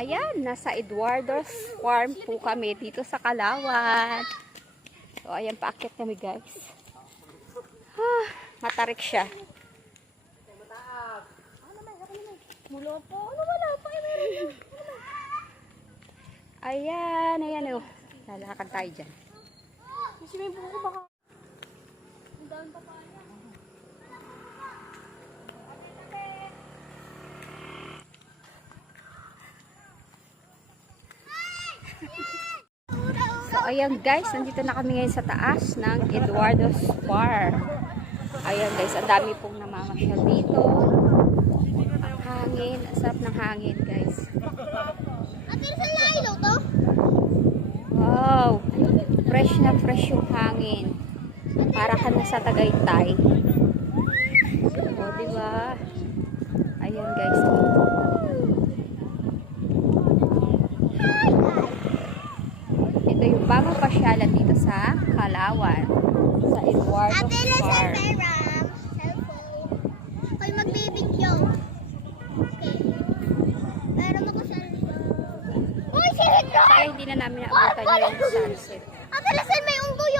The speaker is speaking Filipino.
Ayan, nasa Eduardo's Farm po kami dito sa Kalawan. So, ayan, paakyat kami guys. Ah, matarik siya. Mula po. Ano wala pa? Yan. Ayan, ayan oh. Lalakad tayo dyan. Kasi may buko baka. Ang dami pa pa. So, ayan guys, nandito na kami ngayon sa taas ng Eduardo's Farm. Ayan guys, ang dami pong namamasyal dito. Ang hangin, ang sarap ng hangin guys. Saan na ilaw to? Wow! Fresh na fresh yung hangin. Para ka na sa Tagaytay. O, diba? Ayan guys. Ito yung bagong pasyalan dito sa Kalawan. Sa Eduardo Farm. Ako'y magbibidyo. Okay. Ako cellphone. Uy, si Hector! Kaya hindi na namin naabutan yung sunset. Ate, lasan may unggoy